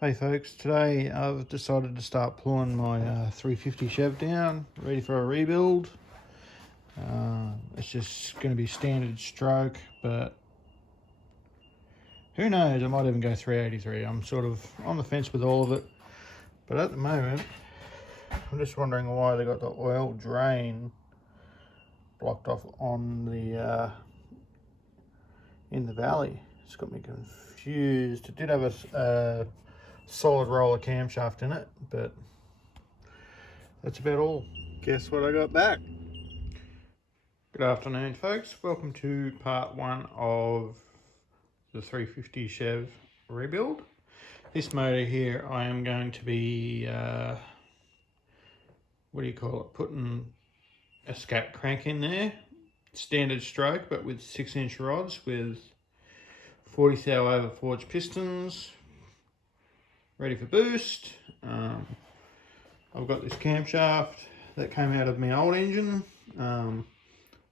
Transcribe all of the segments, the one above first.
Hey folks, today I've decided to start pulling my 350 chev down, ready for a rebuild. It's just going to be standard stroke, but who knows, I might even go 383. I'm sort of on the fence with all of it, but at the moment I'm just wondering why they got the oil drain blocked off on the in the valley. It's got me confused. It did have a solid roller camshaft in it, but that's about all. Guess what I got back? Good afternoon, folks. Welcome to part one of the 350 chev rebuild. This motor here, I am going to be putting a scat crank in there, standard stroke, but with 6-inch rods with 40 thou over forged pistons, ready for boost. I've got this camshaft that came out of my old engine.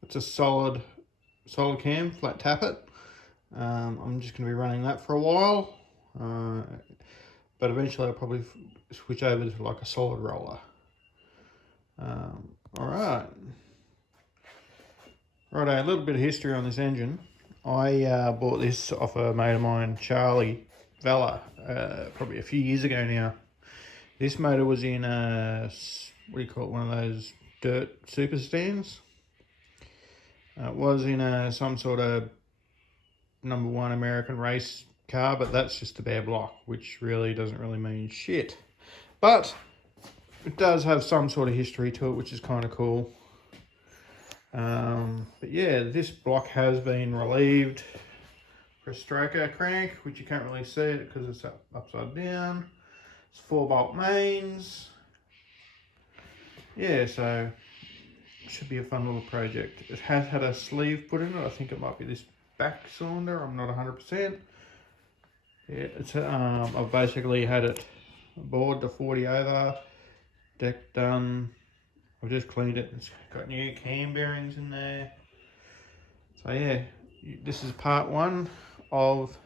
It's a solid cam, flat tappet. I'm just going to be running that for a while, but eventually I'll probably switch over to like a solid roller. Alright, a little bit of history on this engine. I bought this off a mate of mine, Charlie Vella, probably a few years ago now. This motor was in one of those dirt super stands. It was in some sort of #1 American race car, but that's just a bare block, which really doesn't really mean shit. But it does have some sort of history to it, which is kind of cool. But yeah, this block has been relieved for a stroker crank, which you can't really see it because it's upside down. It's 4-bolt mains. Yeah, so should be a fun little project. It has had a sleeve put in it. I think it might be this back cylinder. I'm not 100%. Yeah, it's I've basically had it bored to 40 over, deck done. I've just cleaned it. It's got new cam bearings in there. So yeah, this is part one of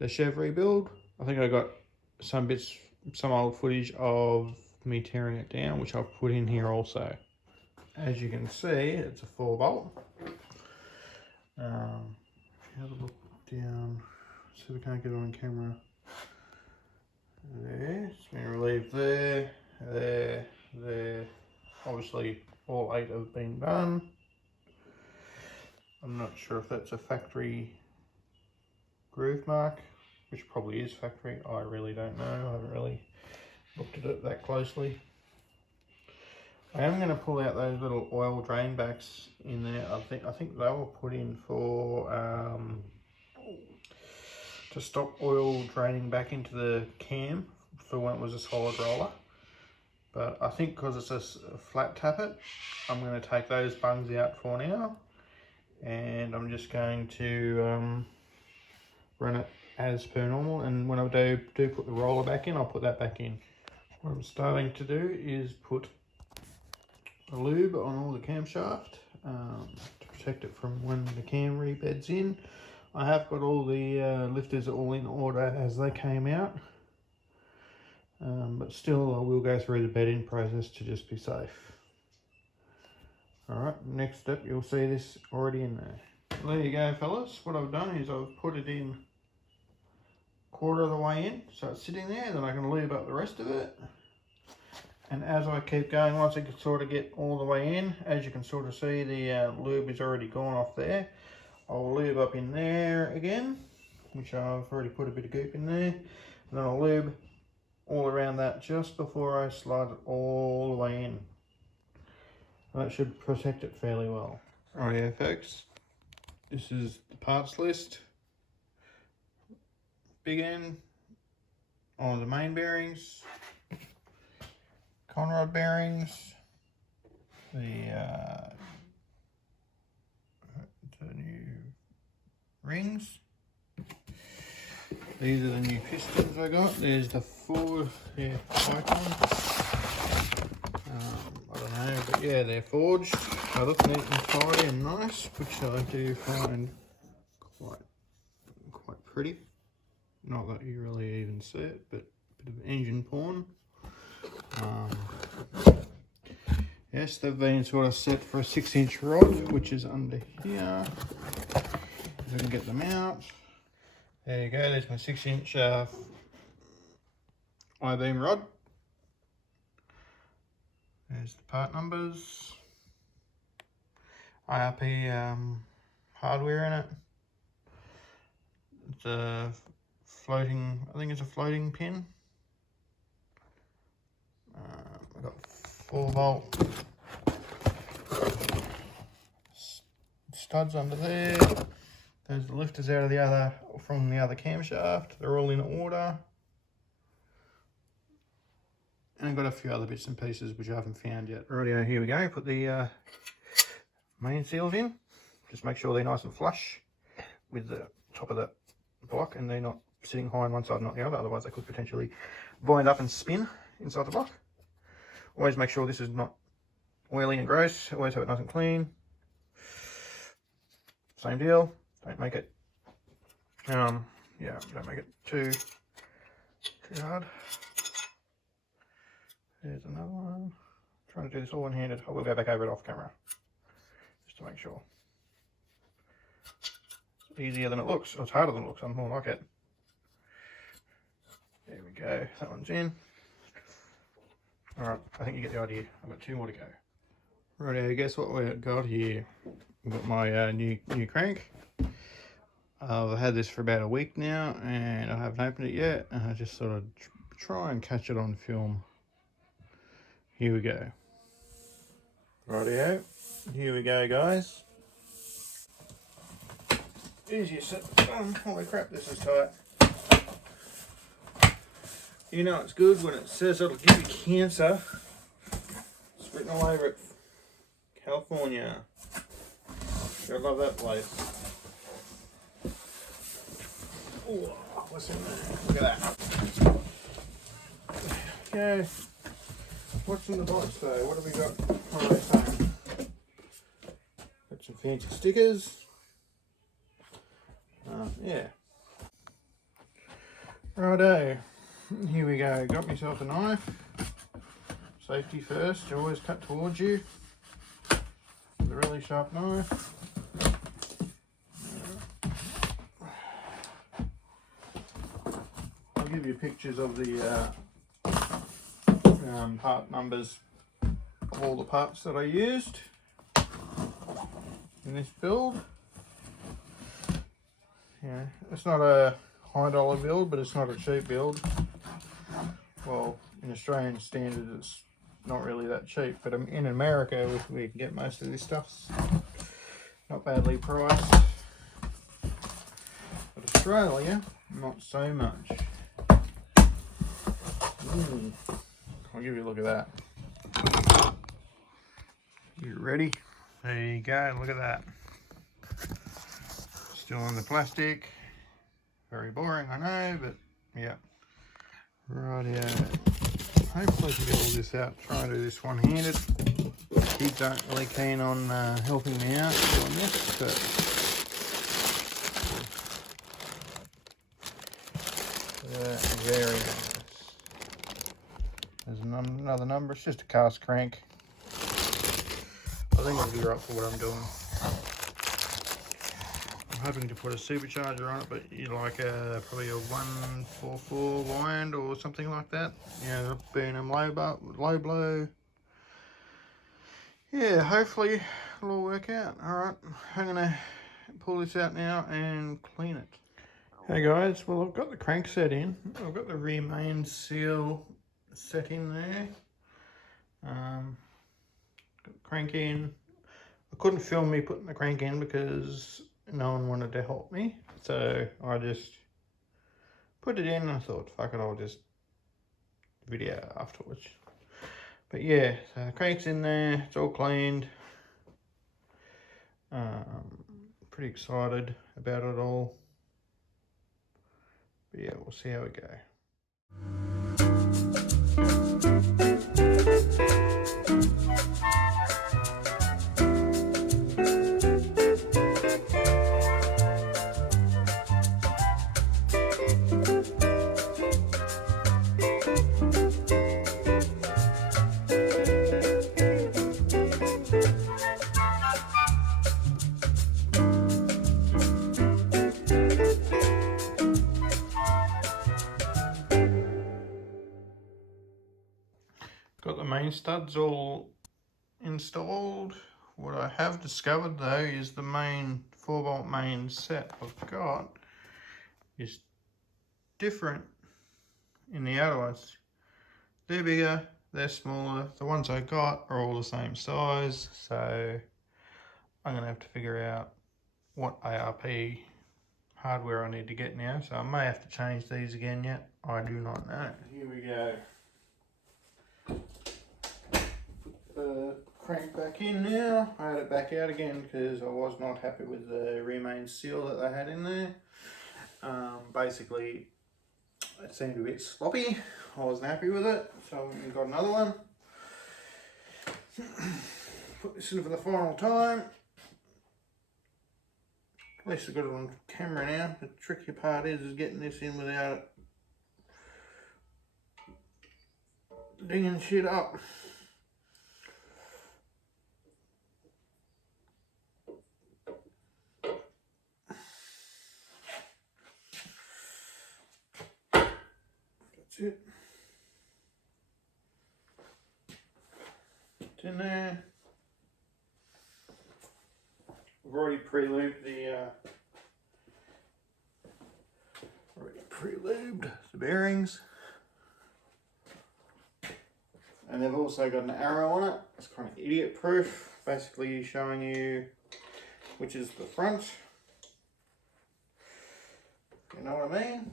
the chev rebuild. I think I got some old footage of me tearing it down, which I've put in here also. As you can see, it's a 4-bolt. Have a look down, see if we can't get it on camera. There, it's been relieved there, there. Obviously, all 8 have been done. I'm not sure if that's a factory groove mark, which probably is factory. I really don't know. I haven't really looked at it that closely. I am going to pull out those little oil drain backs in there. I think they were put in for to stop oil draining back into the cam for when it was a solid roller. But I think because it's a flat tappet, I'm going to take those bungs out for now, and I'm just going to run it as per normal. And when I do put the roller back in, I'll put that back in. What I'm starting to do is put a lube on all the camshaft to protect it from when the cam rebeds in. I have got all the lifters all in order as they came out, but still I will go through the bedding process to just be safe. Alright, next step, you'll see this already in there. There you go, fellas. What I've done is I've put it in quarter of the way in, so it's sitting there. Then I can lube up the rest of it. And as I keep going, once I can sort of get all the way in, as you can sort of see, the lube is already gone off there. I'll lube up in there again, which I've already put a bit of goop in there. And then I'll lube all around that just before I slide it all the way in. And that should protect it fairly well. Right, yeah, folks. This is the parts list. Big end, all the main bearings, conrod bearings, the new rings. These are the new pistons I got. There's the forward, yeah, icon. I don't know, but yeah, they're forged. They look neat and tidy and nice, which I do find quite pretty. not that you really even see it, but a bit of engine porn. Yes, they've been sort of set for a 6-inch rod, which is under here. If I can get them out. There you go, there's my 6-inch I-beam rod. There's the part numbers. IRP hardware in it. It's a floating, I think it's a floating pin. I've got 4-volt studs under there. There's the lifters out of from the other camshaft. They're all in order. And I've got a few other bits and pieces which I haven't found yet. Rightio, here we go. Put the main seals in. Just make sure they're nice and flush with the top of the block and they're not sitting high on one side and not the other. Otherwise they could potentially bind up and spin inside the block. Always make sure this is not oily and gross. Always have it nice and clean. Same deal. Don't make it, don't make it too hard. There's another one. I'm trying to do this all one-handed. I will go back over it off camera, just to make sure. It's easier than it looks. It's harder than it looks. I'm more like it. There we go. That one's in. Alright, I think you get the idea. I've got 2 more to go. Right, guess what we've got here? We've got my new crank. I've had this for about a week now and I haven't opened it yet. And I just sort of try and catch it on film. Here we go. Rightio. Here we go, guys. Here's your set. Holy crap, this is tight. You know it's good when it says it'll give you cancer. It's written all over it. California. I love that place. Ooh, what's in there? Look at that. Okay. What's in the box though? What have we got? Alright, got some fancy stickers. Yeah. Righto. Here we go. Got myself a knife. Safety first. Always cut towards you. With a really sharp knife. I'll give you pictures of the part numbers of all the parts that I used in this build. Yeah, it's not a high-dollar build, but it's not a cheap build. Well, in Australian standards, it's not really that cheap, but in America, we can get most of this stuff. Not badly priced. But Australia, not so much. I'll give you a look at that. You ready? There you go, look at that. Still in the plastic. Very boring, I know, but yeah. Rightio. Hopefully I can get all this out. Try and do this one-handed. Kids aren't really keen on helping me out doing this, but very nice. There's another number. It's just a cast crank. I think it'll be right for what I'm doing. I'm hoping to put a supercharger on it, but you like probably a 144 wind or something like that. Yeah, being a low blow. Yeah, hopefully it'll all work out. Alright, I'm gonna pull this out now and clean it. Hey guys, well I've got the crank set in. I've got the rear main seal set in there. Got the crank in. I couldn't film me putting the crank in because no one wanted to help me, so I just put it in and I thought, fuck it, I'll just video afterwards. But yeah, so the crank's in there, it's all cleaned. Pretty excited about it all. But yeah, we'll see how we go. main studs all installed. What I have discovered though is the main 4-bolt main set I've got is different in the other ones. They're bigger, they're smaller. The ones I got are all the same size, so I'm gonna have to figure out what ARP hardware I need to get now, so I may have to change these again yet. I do not know. Here we go. Put the crank back in now. I had it back out again because I was not happy with the remain seal that they had in there. Basically, it seemed a bit sloppy. I wasn't happy with it, so we got another one. Put this in for the final time. At least I've got it on camera now. The tricky part is getting this in without it dinging shit up. That's it. It's in there. I've already pre-lubed the bearings, and they've also got an arrow on it. It's kind of idiot proof, basically showing you which is the front. You know what I mean?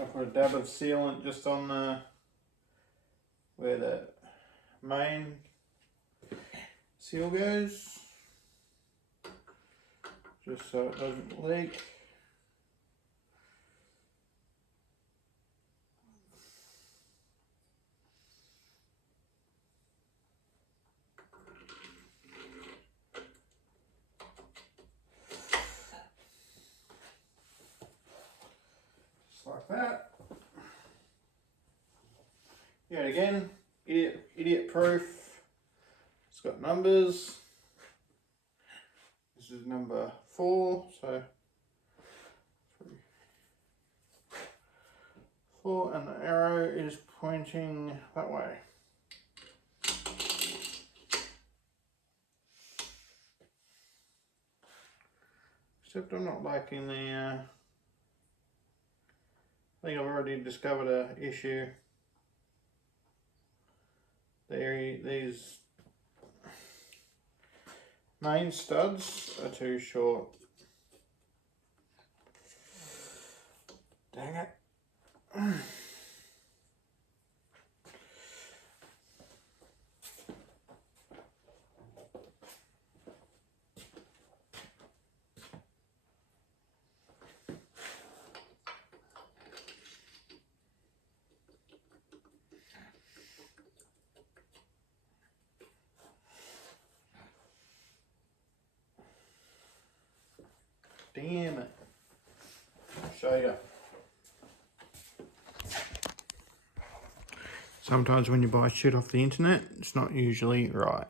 I put a dab of sealant just on the where the main seal goes, just so it doesn't leak. Just like that. Yeah, again, idiot proof. It's got numbers. This is number 4, so 4, and the arrow is pointing that way. Except I'm not liking the, I think I've already discovered an issue. These main studs are too short. Dang it. Damn it. I'll show you. Sometimes when you buy shit off the internet, it's not usually right.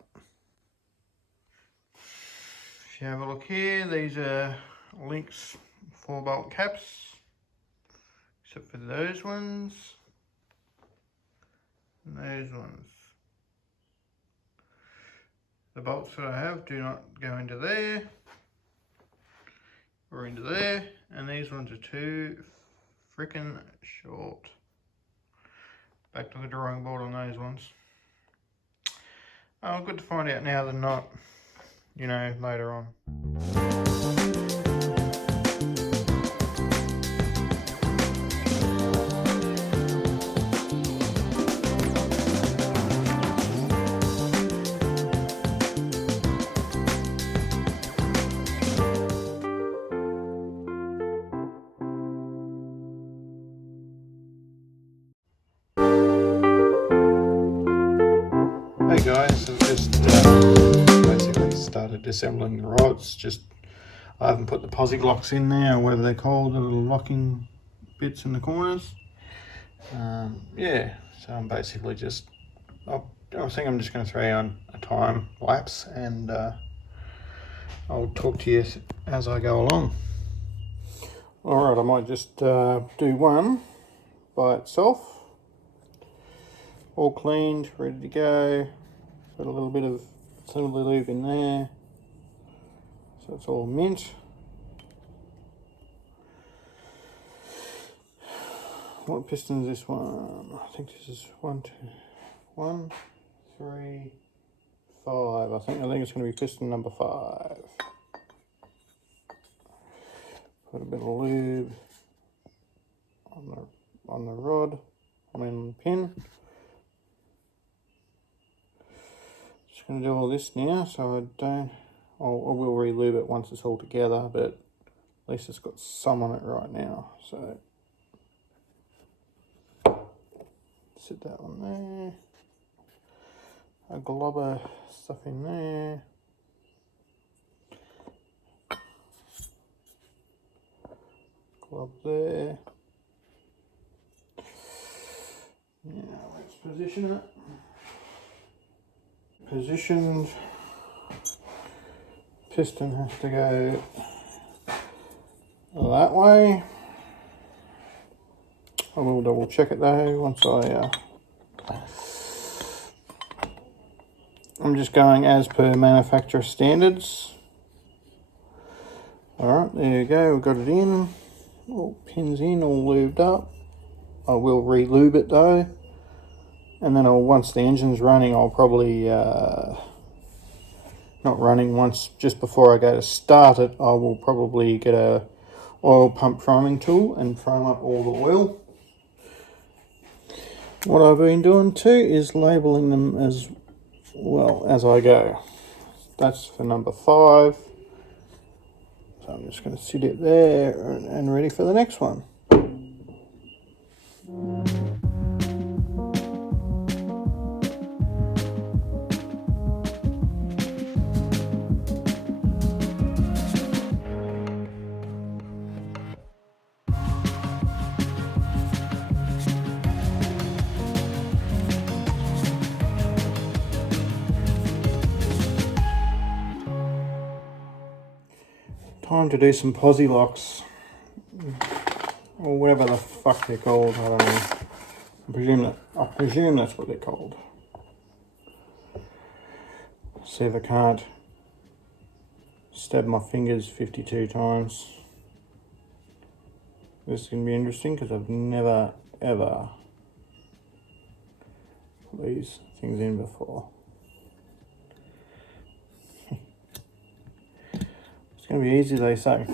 If you have a look here, these are Lynx 4-bolt caps, except for those ones and those ones. The bolts that I have do not go into there or into there, and these ones are too freaking short. Back to the drawing board on those ones. Oh, good to find out now they're not, you know, later on. Hey guys, I've just basically started assembling the rods. I haven't put the posi locks in there, or whatever they're called, the little locking bits in the corners. Yeah, so I'm basically I think I'm just going to throw on a time lapse, and I'll talk to you as I go along. Alright, I might just do one by itself. All cleaned, ready to go. Got a little bit of assembly lube in there. So it's all mint. What piston is this one? I think this is 1, 3, 5. I think it's going to be piston number 5. Put a bit of lube on the rod, the pin. Just going to do all this now, so I will re-lube it once it's all together, but at least it's got some on it right now. So sit that one there. A glob of stuff in there. Glob there. Now let's position it. Positioned. Piston has to go that way. I will double check it though once I'm just going as per manufacturer standards. Alright, there you go, we've got it in. All pins in, all lubed up. I will re-lube it though. And then once the engine's running, I'll probably, not running, once just before I go to start it, I will probably get a oil pump priming tool and prime up all the oil. What I've been doing too is labeling them as well as I go. That's for number 5. So I'm just going to sit it there and ready for the next one. Time to do some posi locks, or whatever the fuck they're called. I don't know. I presume that's what they're called. See if I can't stab my fingers 52 times. This is going to be interesting because I've never ever put these things in before. It's going to be easy, they say.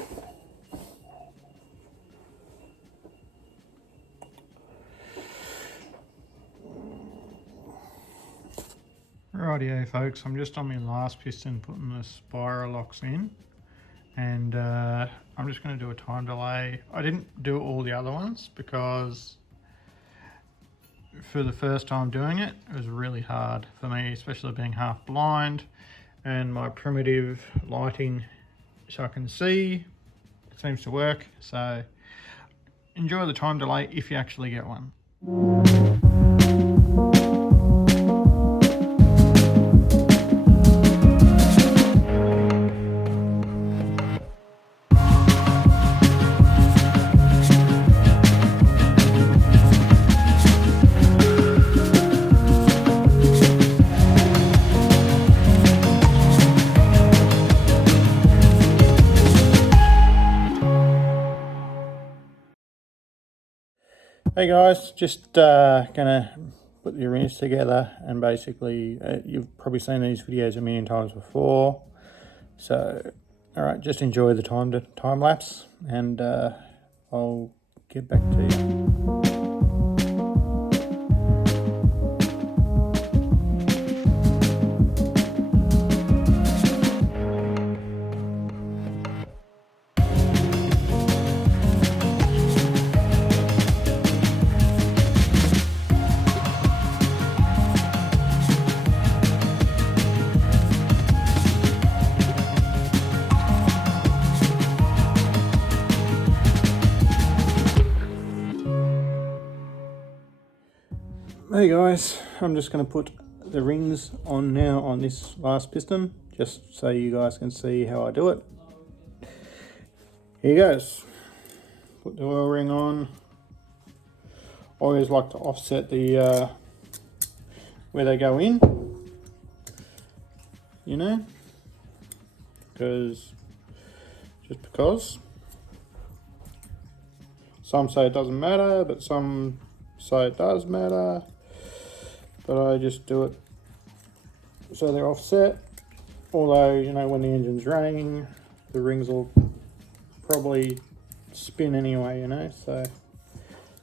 Rightio folks, I'm just on my last piston putting the spiral locks in, and I'm just going to do a time delay. I didn't do all the other ones because for the first time doing it, it was really hard for me, especially being half blind and my primitive lighting so I can see. It seems to work, so enjoy the time delay if you actually get one. Hey guys, just gonna put the arenas together, and basically you've probably seen these videos a million times before, so alright, just enjoy the time lapse, and I'll get back to you. Hey guys, I'm just going to put the rings on now on this last piston, just so you guys can see how I do it. Here goes. put the oil ring on. I always like to offset the where they go in, you know, just because some say it doesn't matter, but some say it does matter, but I just do it so they're offset. Although, you know, when the engine's running, the rings will probably spin anyway, you know, so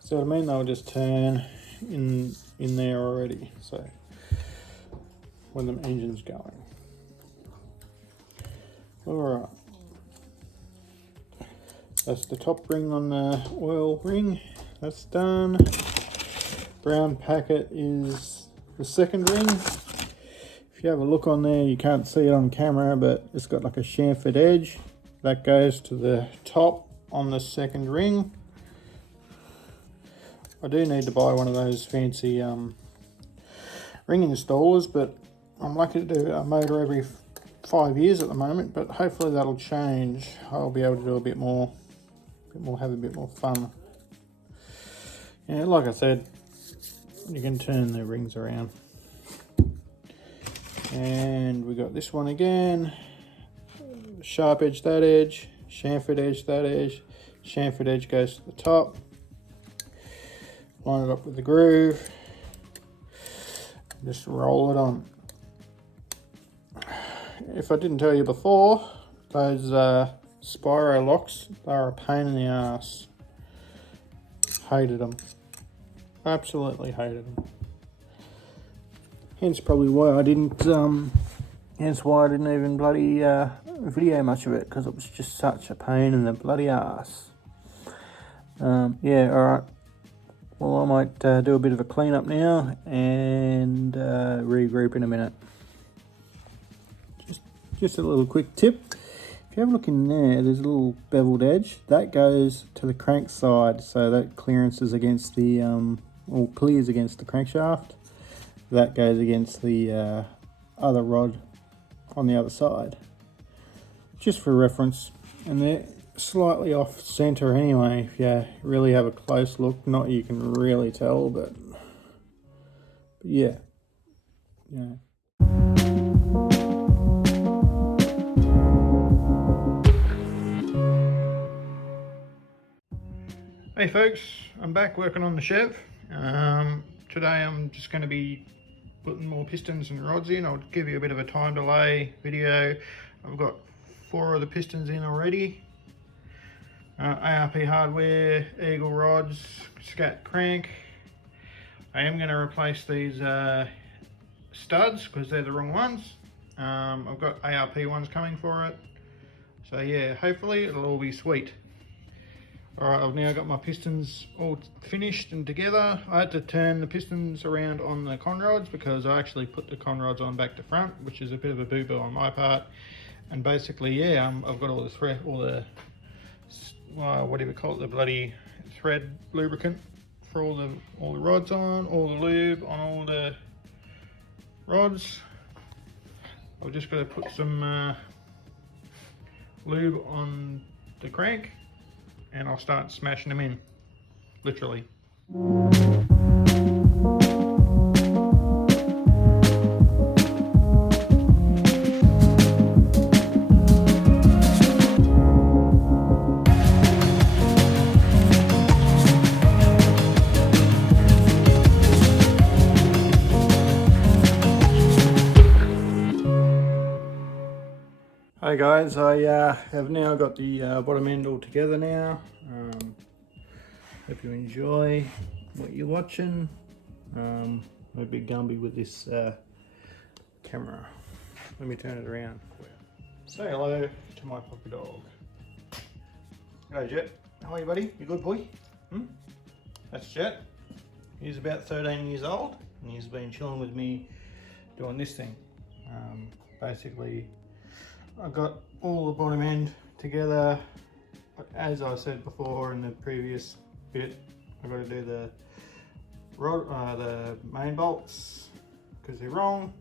what I mean, they'll just turn in there already, so when the engine's going. Alright, that's the top ring on the oil ring, that's done. Brown packet is the second ring. If you have a look on there, you can't see it on camera, but it's got like a chamfered edge that goes to the top on the second ring. I do need to buy one of those fancy ring installers, but I'm lucky to do a motor every 5 years at the moment, but hopefully that'll change. I'll be able to do a bit more, have a bit more fun. Yeah, like I said, you can turn the rings around. And we got this one again, sharp edge that edge, chamfered edge that edge, chamfered edge goes to the top. Line it up with the groove, just roll it on. If I didn't tell you before, those Spyro locks, they're a pain in the ass. Hated them, absolutely hated them. Hence probably why I didn't, even bloody video much of it, because it was just such a pain in the bloody ass. Yeah, alright. Well, I might do a bit of a clean up now and regroup in a minute. Just a little quick tip. If you have a look in there, there's a little beveled edge. That goes to the crank side, so that clearances against the, or clears against the crankshaft. That goes against the other rod on the other side. Just for reference. And they're slightly off center anyway, if you really have a close look. Not you can really tell, but yeah. Yeah. Hey folks, I'm back working on the chev. Today I'm just going to be putting more pistons and rods in. I'll give you a bit of a time delay video. I've got 4 of the pistons in already. ARP hardware, eagle rods, scat crank. I am going to replace these studs because they're the wrong ones. I've got ARP ones coming for it. So yeah, hopefully it'll all be sweet. Alright, I've now got my pistons all finished and together. I had to turn the pistons around on the con rods because I actually put the con rods on back to front, which is a bit of a boo-boo on my part. And basically, yeah, I've got all the thread, all the, what do you call it, the bloody thread lubricant for all the rods on, all the lube on all the rods. I've just got to put some lube on the crank, and I'll start smashing them in, literally. Hey guys, I have now got the bottom end all together now. Hope you enjoy what you're watching. I'm a bit Gumby with this camera. Let me turn it around. Say hello to my puppy dog. Hello Jet, how are you buddy? You good boy? That's Jet. He's about 13 years old and he's been chilling with me doing this thing. Basically, I got all the bottom end together. As I said before in the previous bit, I've got to do the main bolts because they're wrong.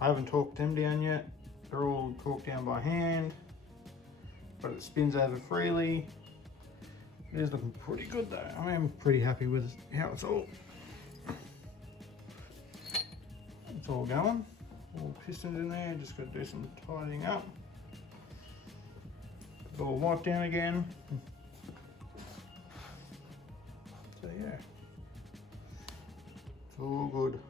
I haven't torqued them down yet. They're all torqued down by hand, but it spins over freely. It is looking pretty good though. I am pretty happy with how it's all going. All pistons in there, just got to do some tidying up. Put the little light down again. So yeah, it's all good.